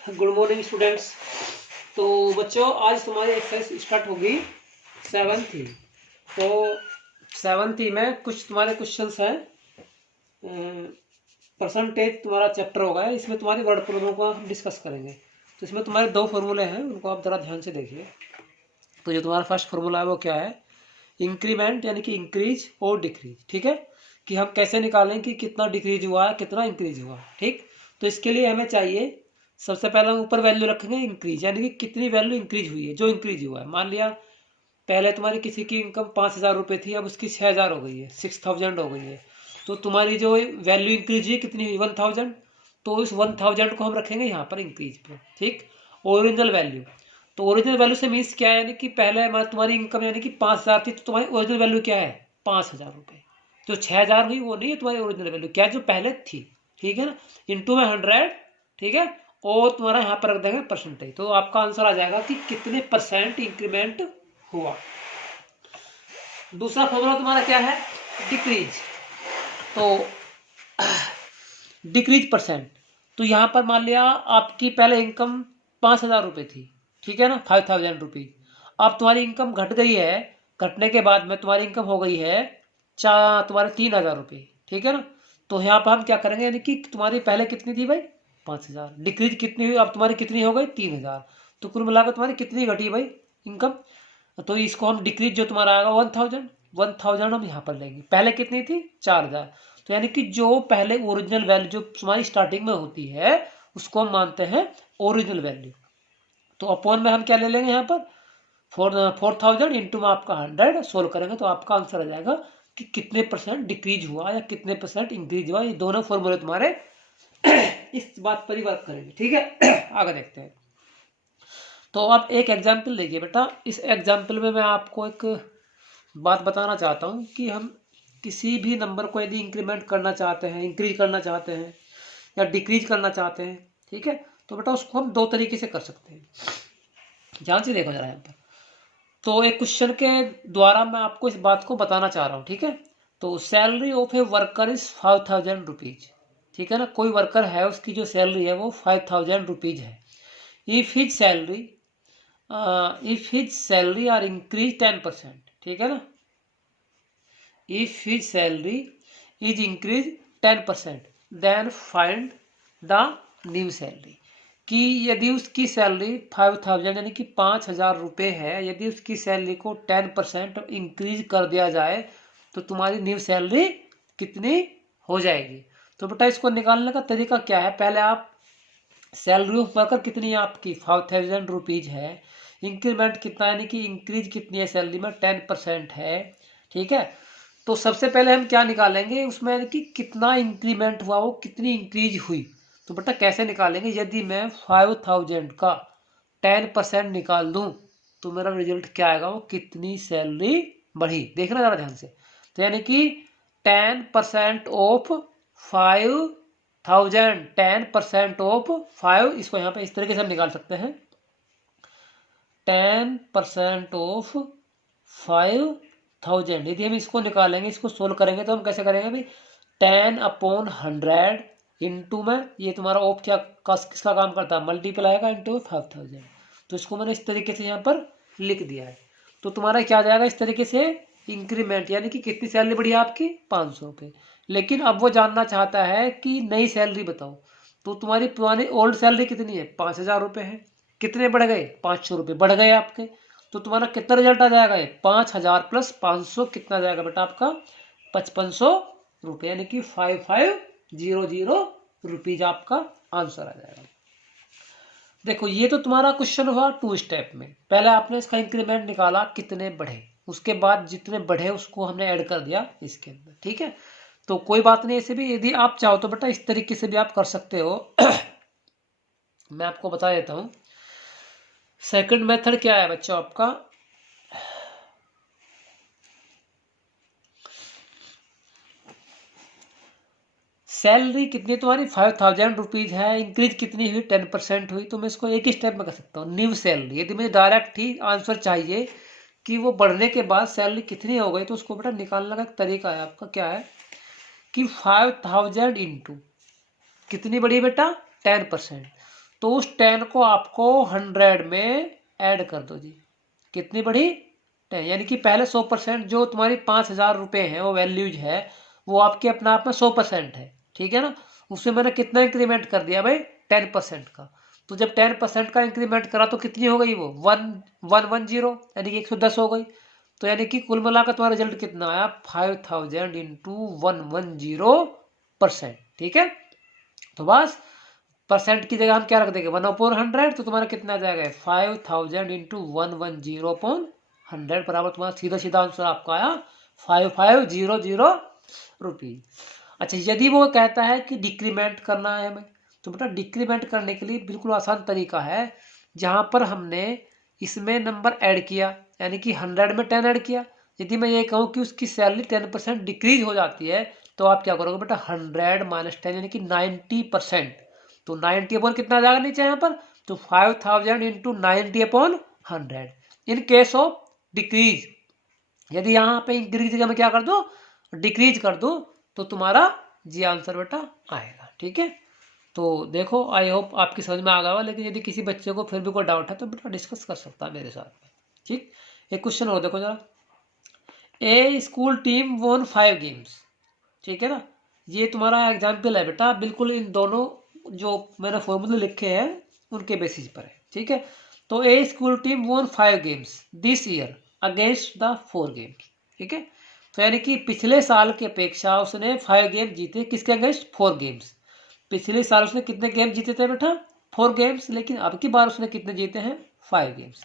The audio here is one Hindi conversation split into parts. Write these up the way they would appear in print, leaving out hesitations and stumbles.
Good morning students. तो बच्चों आज तुम्हारी एक्सरसाइज स्टार्ट होगी 7th ही। तो 7th ही में कुछ तुम्हारे क्वेश्चंस हैं। परसेंटेज तुम्हारा चैप्टर होगा, इसमें तुम्हारी वर्ड प्रॉब्लम को हम डिस्कस करेंगे। तो इसमें तुम्हारे दो फॉर्मूले हैं, उनको आप ज़रा ध्यान से देखिए। तो जो तुम्हारा फर्स्ट फॉर्मूला है वो क्या है, इंक्रीमेंट यानी कि इंक्रीज और डिक्रीज। ठीक है, कि हम कैसे निकालें कि कितना डिक्रीज हुआ है कितना इंक्रीज हुआ। ठीक, तो इसके लिए हमें चाहिए, सबसे पहले हम ऊपर वैल्यू रखेंगे इंक्रीज, यानी कि कितनी वैल्यू इंक्रीज हुई है, जो इंक्रीज हुआ है। मान लिया पहले तुम्हारी किसी की इनकम 5,000 रुपये थी, अब उसकी 6,000 हो गई है, 6,000 हो गई है। तो तुम्हारी जो वैल्यू इंक्रीज हुई कितनी हुई, 1,000। तो इस 1,000 को हम रखेंगे यहाँ पर इंक्रीज पे। ठीक, ओरिजिनल वैल्यू। तो ओरिजिनल वैल्यू से मीन्स क्या है, यानी कि पहले तुम्हारी इनकम यानी कि 5,000 थी, तो तुम्हारी ओरिजिनल वैल्यू क्या है, 5,000 रुपये। जो 6,000 हुई वो नहीं है तुम्हारी ओरिजिनल वैल्यू, क्या जो पहले थी। ठीक है ना, इंटू में 100। ठीक है, और तुम्हारा यहाँ पर रख देंगे परसेंटेज। तो आपका आंसर आ जाएगा कि कितने परसेंट इंक्रीमेंट हुआ। दूसरा फॉर्मूला तुम्हारा क्या है, डिक्रीज। तो डिक्रीज परसेंट, तो यहाँ पर मान लिया आपकी पहले इनकम 5,000 रुपये थी। ठीक है ना, 5,000 रुपीज। अब तुम्हारी इनकम घट गई है, घटने के बाद में तुम्हारी इनकम हो गई है तुम्हारे 3,000 रुपये। ठीक है ना, तो यहाँ पर हम क्या करेंगे, यानी कि तुम्हारी पहले कितनी थी भाई, 5,000। डिक्रीज कितनी हुई, अब तुम्हारी कितनी हो गई, 3,000। तो कुल मिलाकर तुम्हारी कितनी घटी भाई इनकम। तो इसको हम डिक्रीज जो तुम्हारा आएगा 1,000 हम यहाँ पर लेंगे। पहले कितनी थी, 4,000। तो यानी कि जो पहले ओरिजिनल वैल्यू जो तुम्हारी स्टार्टिंग में होती है उसको हम मानते हैं ओरिजिनल वैल्यू। तो अपॉन में हम क्या ले लेंगे यहाँ पर 4,000 इंटू में आपका 100 सोल्व करेंगे तो आपका आंसर आ जाएगा कि कितने परसेंट डिक्रीज हुआ या कितने परसेंट इंक्रीज हुआ। ये दोनों फॉर्मूले तुम्हारे इस बात पर ही वर्क करेंगे। ठीक है, आगे देखते हैं। तो आप एक एग्जाम्पल देखिए बेटा। इस एग्जाम्पल में मैं आपको एक बात बताना चाहता हूँ कि हम किसी भी नंबर को यदि इंक्रीमेंट करना चाहते हैं, इंक्रीज करना चाहते हैं या डिक्रीज करना चाहते हैं, ठीक है, तो बेटा उसको हम दो तरीके से कर सकते हैं। ध्यान से देखो जरा यहाँ पर। तो एक क्वेश्चन के द्वारा मैं आपको इस बात को बताना चाह रहा हूँ। ठीक है, तो salary of a worker is 5,000 rupees. ठीक है ना, कोई वर्कर है उसकी जो सैलरी है वो 5,000 रुपीज है। If his salary are increase 10%। ठीक है ना, if his salary is increase 10% then find the new salary. कि यदि उसकी सैलरी 5,000 यानी कि 5,000 रुपये है, यदि उसकी सैलरी को 10% इंक्रीज कर दिया जाए तो तुम्हारी न्यू सैलरी कितनी हो जाएगी। तो बेटा इसको निकालने का तरीका क्या है, पहले आप सैलरी ऑफ वर्कर कितनी है आपकी 5,000 रुपीज है, इंक्रीमेंट कितना यानी कि इंक्रीज कितनी है सैलरी में 10% है। ठीक है, तो सबसे पहले हम क्या निकालेंगे उसमें कि कितना इंक्रीमेंट हुआ, वो कितनी इंक्रीज हुई। तो बेटा कैसे निकालेंगे, यदि मैं 5,000 का 10% निकाल दूं तो मेरा रिजल्ट क्या आएगा, वो कितनी सैलरी बढ़ी। देखना जरा ध्यान से। तो यानी कि 10% ऑफ 5,000, 10% ऑफ 5, इसको यहाँ पे इस तरीके से हम निकाल सकते हैं। 10% ऑफ 5,000, यदि हम इसको निकालेंगे, इसको सोल्व करेंगे तो हम कैसे करेंगे भाई, 10/100 इंटू में ये तुम्हारा ऑफ क्या किसका काम करता है, मल्टीप्लाई आएगा इंटू 5,000। तो इसको मैंने इस तरीके से यहाँ पर लिख दिया है। तो तुम्हारा क्या आ जाएगा इस तरीके से, इंक्रीमेंट यानी कि कितनी सैलरी बढ़ी आपकी 500 रुपये। लेकिन अब वो जानना चाहता है कि नई सैलरी बताओ। तो तुम्हारी पुरानी ओल्ड सैलरी कितनी है, 5,000 रुपये है। कितने बढ़ गए, 500 रुपये बढ़ गए आपके। तो तुम्हारा कितना रिजल्ट आ जाएगा, 5,000 प्लस 500 कितना आ जाएगा बेटा आपका 5,500 रुपये, यानी कि 5,500 रुपीज आपका आंसर आ जाएगा। देखो ये तो तुम्हारा क्वेश्चन हुआ 2 स्टेप में। पहले आपने इसका इंक्रीमेंट निकाला कितने बढ़े, उसके बाद जितने बढ़े उसको हमने ऐड कर दिया इसके अंदर। ठीक है, तो कोई बात नहीं, ऐसे भी यदि आप चाहो तो बेटा इस तरीके से भी आप कर सकते हो। मैं आपको बता देता हूं। सेकंड मेथड क्या है बच्चों आपका, सैलरी कितनी तुम्हारी 5,000 रुपीज है, इंक्रीज कितनी हुई 10% हुई। तो मैं इसको एक ही स्टेप में कर सकता हूँ, न्यू सैलरी। यदि मुझे डायरेक्ट ही आंसर चाहिए कि वो बढ़ने के बाद सैलरी कितनी हो गई, तो उसको बेटा निकालने का एक तरीका है आपका, क्या है कि 5,000 इंटू कितनी बढ़ी बेटा 10%। तो उस 10 को आपको 100 में ऐड कर दो जी। कितनी बढ़ी? 10। यानी कि पहले 100% जो तुम्हारी 5,000 रुपये है वो वैल्यूज है, वो आपके अपना आप में 100% है, ठीक है ना। उसमें मैंने कितना इंक्रीमेंट कर दिया भाई? 10% का। तो जब 10% का इंक्रीमेंट करा तो कितनी हो गई वो? 1110, यानी कि 110 हो गई। तो यानी कि कुल मिलाकर तुम्हारा रिजल्ट कितना आया? 5000 इंटू 110%, ठीक है। तो बस परसेंट की जगह हम क्या रख देंगे? 1/100। तो तुम्हारा कितना आ जाएगा? 5000 इंटू 110/100 बराबर तुम्हारा सीधा सीधा आंसर आपका आया 5500 रुपीज। अच्छा, यदि वो कहता है कि डिक्रीमेंट करना है हमें, तो बेटा डिक्रीमेंट करने के लिए बिल्कुल आसान तरीका है। जहां पर हमने इसमें नंबर ऐड किया, यानी कि 100 में 10 ऐड किया। यदि मैं ये कहूँ कि उसकी सैलरी 10% डिक्रीज हो जाती है, तो आप क्या करोगे बेटा? 100 माइनस 10 यानी कि 90%। तो 90 अपॉन कितना आ जाएगा नीचे यहाँ पर? तो 5000 into 90/100 in case of decrease. यदि यहाँ पे इंक्रीज जगह में क्या कर दो? डिक्रीज कर दो, तो तुम्हारा जी आंसर बेटा आएगा, ठीक है। तो देखो, आई होप आपकी समझ में आ गया होगा। लेकिन यदि किसी बच्चे को फिर भी कोई डाउट है तो बेटा डिस्कस कर सकता है मेरे साथ में, ठीक। एक क्वेश्चन और देखो जरा। ए स्कूल टीम वॉन 5 गेम्स, ठीक है ना। ये तुम्हारा एग्जाम्पल है बेटा, बिल्कुल इन दोनों जो मैंने फॉर्मूले लिखे हैं उनके बेसिस पर है, ठीक है। तो a school team won 5 games this year against the 4 games, ठीक है। तो यानी कि पिछले साल की अपेक्षा उसने 5 गेम जीते, किसके अगेंस्ट? 4 गेम्स। पिछले साल उसने कितने गेम जीते थे बेटा? 4 गेम्स। लेकिन अब की बार उसने कितने जीते हैं? 5 गेम्स।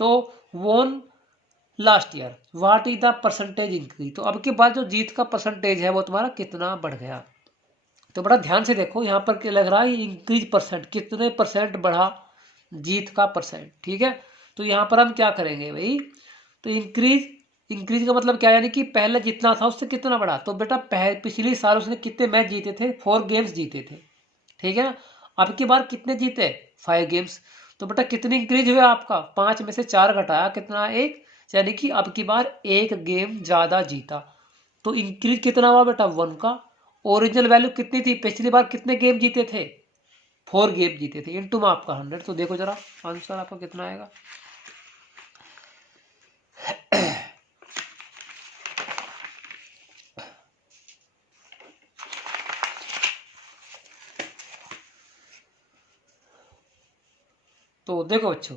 तो won last year what is the percentage increase. तो अब की बार जो जीत का परसेंटेज है वो तुम्हारा कितना बढ़ गया? तो बड़ा ध्यान से देखो, यहाँ पर क्या लग रहा है? इंक्रीज परसेंट, कितने परसेंट बढ़ा जीत का परसेंट, ठीक है। तो यहाँ पर हम क्या करेंगे भाई? तो इंक्रीज, इंक्रीज का मतलब क्या है? यानी कि पहले जितना था उससे कितना बढ़ा। तो बेटा पिछले साल उसने कितने मैच जीते थे? 4 गेम्स जीते थे, ठीक है ना। अब की बार कितने जीते? 5 गेम्स। तो बेटा कितनी इंक्रीज हुआ आपका? 5 में से 4 घटाया कितना? 1। यानी कि अब की बार 1 गेम ज्यादा जीता। तो इंक्रीज कितना हुआ बेटा? 1 का। ओरिजिनल वैल्यू कितनी थी? पिछली बार कितने गेम जीते थे? 4 गेम जीते थे, इंटू में आपका 100। तो देखो जरा आंसर आपका कितना आएगा। तो देखो बच्चों,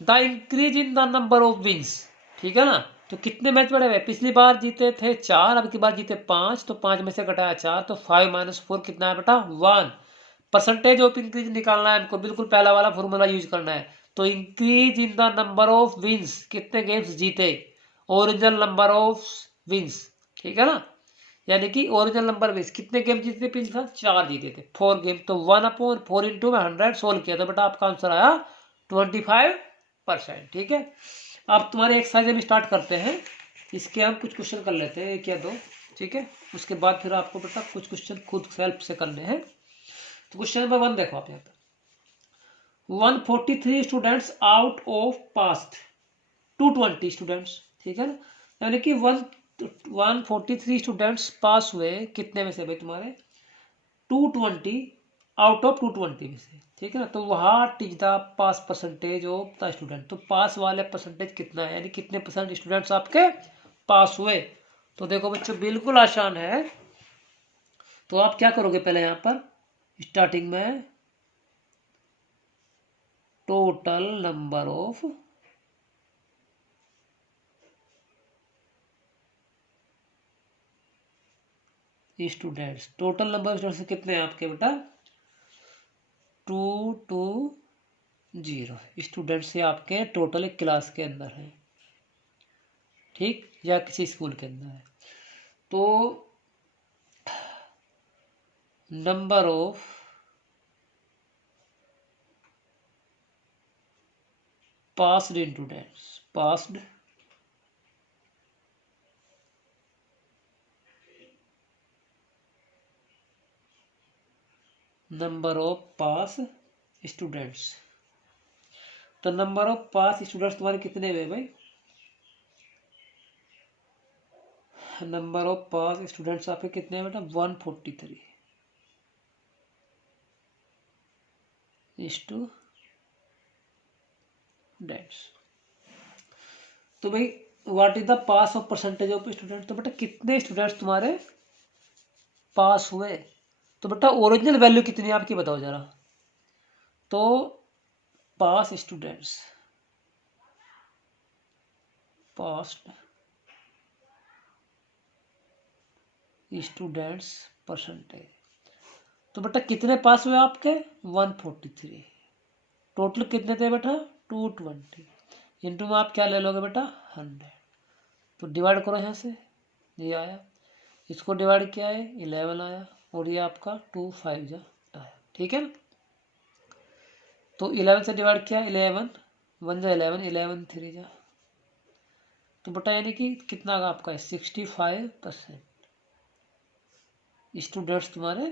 the increase in the number of wins, ठीक है ना। तो कितने मैच बढ़े हुए? पिछली बार जीते थे 4, अब की बार जीते 5। तो 5 में से घटाया 4, तो 5 माइनस 4 कितना है बेटा? 1। परसेंटेज ऑफ इंक्रीज निकालना है हमको, बिल्कुल पहला वाला फॉर्मूला यूज करना है। तो increase in the number of wins, कितने गेम्स जीते? ओरिजिनल नंबर ऑफ विंस, ठीक है ना। यानी कि ओरिजिनल नंबर विंस, कितने गेम जीते थे पिछले साल? 4 जीते थे, 4 गेम। तो 1/4 इंटू में 100 सोल्व किया तो बेटा आपका आंसर आया 25%, ठीक है। अब तुम्हारे एक्सरसाइज हम स्टार्ट करते हैं। इसके हम कुछ क्वेश्चन कर लेते हैं, 1 या 2, ठीक है। उसके बाद फिर आपको बेटा कुछ क्वेश्चन खुद सेल्फ से करने हैं। तो क्वेश्चन नंबर 1 देखो आप यहाँ पे। 143 students out of past 220 students, ठीक है ना। यानी कि 143 स्टूडेंट्स पास हुए, कितने में से भाई? तुम्हारे 220 आउट ऑफ 220 में से, ठीक है ना। तो what is the pass percentage of the student. तो पास वाले परसेंटेज कितना है, यानी कितने परसेंट स्टूडेंट्स आपके पास हुए। तो देखो बच्चों, बिल्कुल आसान है। तो आप क्या करोगे? पहले यहाँ पर स्टार्टिंग में total number of students, total number of students कितने हैं आपके बेटा? 220 स्टूडेंट्स से आपके टोटल एक क्लास के अंदर है, ठीक, या किसी स्कूल के अंदर है। तो number of passed students, passed number of pass students. तो नंबर ऑफ पास स्टूडेंट्स तुम्हारे कितने हुए भाई? नंबर ऑफ पास स्टूडेंट्स आपके कितने हैं बेटा? 143। स्टूडेंट्स। तो भाई what is the pass of percentage of student, तो बेटा कितने स्टूडेंट्स तुम्हारे पास हुए। तो बेटा ओरिजिनल वैल्यू कितनी है आपकी बताओ जरा। तो पास स्टूडेंट्स, पास्ट स्टूडेंट्स परसेंटेज, तो बेटा कितने पास हुए आपके 143। टोटल कितने थे बेटा 220। इंटू में आप क्या ले लोगे बेटा 100। तो डिवाइड करो यहाँ से, ये आया, इसको डिवाइड किया है 11 आया, और ये आपका 2 5 जा आया, ठीक है ना। तो 11 से डिवाइड किया 11 1 जा 11 11 3 जा, तो बेटा यानी कि कितना का आपका 65% स्टूडेंट्स तुम्हारे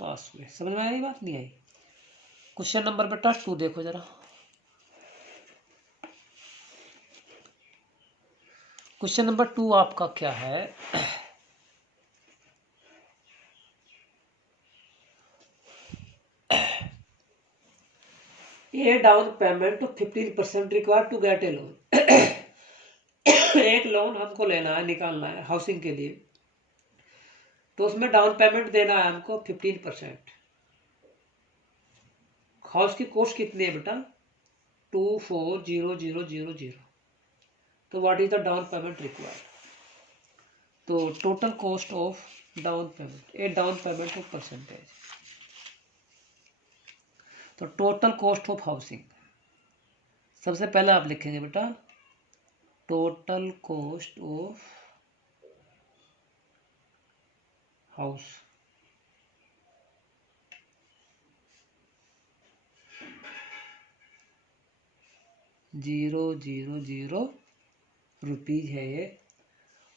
पास हुए। समझ में आई बात, नहीं आई। क्वेश्चन नंबर बेटा 2 देखो जरा। क्वेश्चन नंबर 2 आपका क्या है, a down payment 15% required to get a loan. एक लोन हमको लेना है, निकालना है हाउसिंग के लिए, तो उसमें डाउन पेमेंट देना है हमको 15%। हाउस की कॉस्ट कितनी है बेटा 240000। तो what is the down payment required. तो total cost of down payment, a down payment of percentage, तो टोटल कॉस्ट ऑफ हाउसिंग। सबसे पहले आप लिखेंगे बेटा टोटल कॉस्ट ऑफ हाउस, ₹000 है ये,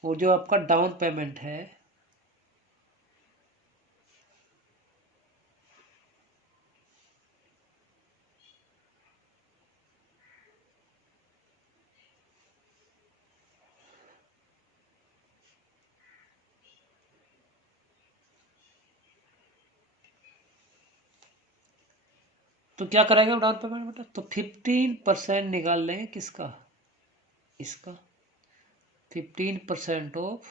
और जो आपका डाउन पेमेंट है तो क्या करेंगे डाउन पेमेंट बेटा, तो 15% निकाल लेंगे किसका, इसका 15% ऑफ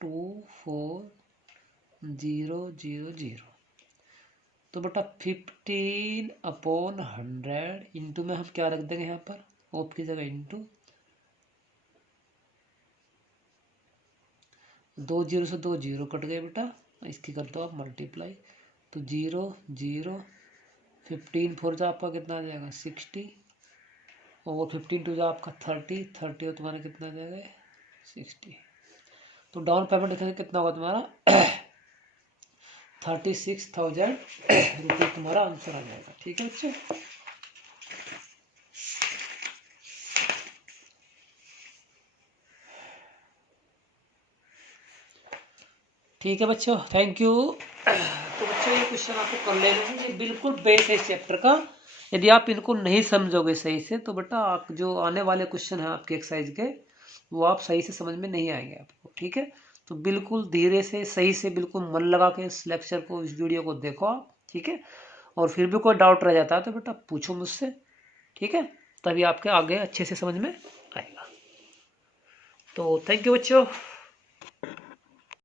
24000। तो बेटा 15/100 इंटू में हम क्या रख देंगे यहाँ पर ऑफ की जगह इंटू, 2 0 से 2 0 कट गए बेटा, इसकी कर दो आप मल्टीप्लाई, तो 0 0 15 4 जा आपका कितना आ जाएगा 60, और 15 2 जा आपका 30 30, और तुम्हारा कितना आ जाएगा 60। तो डाउन पेमेंट लिखेंगे कितना होगा तुम्हारा 36,000 रुपये तुम्हारा आंसर आ जाएगा, ठीक है बच्चे। ठीक है बच्चों, थैंक यू। तो बच्चों ये क्वेश्चन आपको कर लेना है, ये बिल्कुल बेस है इस चैप्टर का। यदि आप इनको नहीं समझोगे सही से तो बेटा आप जो आने वाले क्वेश्चन हैं आपके एक्सरसाइज के वो आप सही से समझ में नहीं आएंगे आपको, ठीक है। तो बिल्कुल धीरे से सही से बिल्कुल मन लगा के इस लेक्चर को, इस वीडियो को देखो आप, ठीक है। और फिर भी कोई डाउट रह जाता है तो बेटा पूछो मुझसे, ठीक है, तभी आपके आगे अच्छे से समझ में आएगा। तो थैंक यू बच्चों।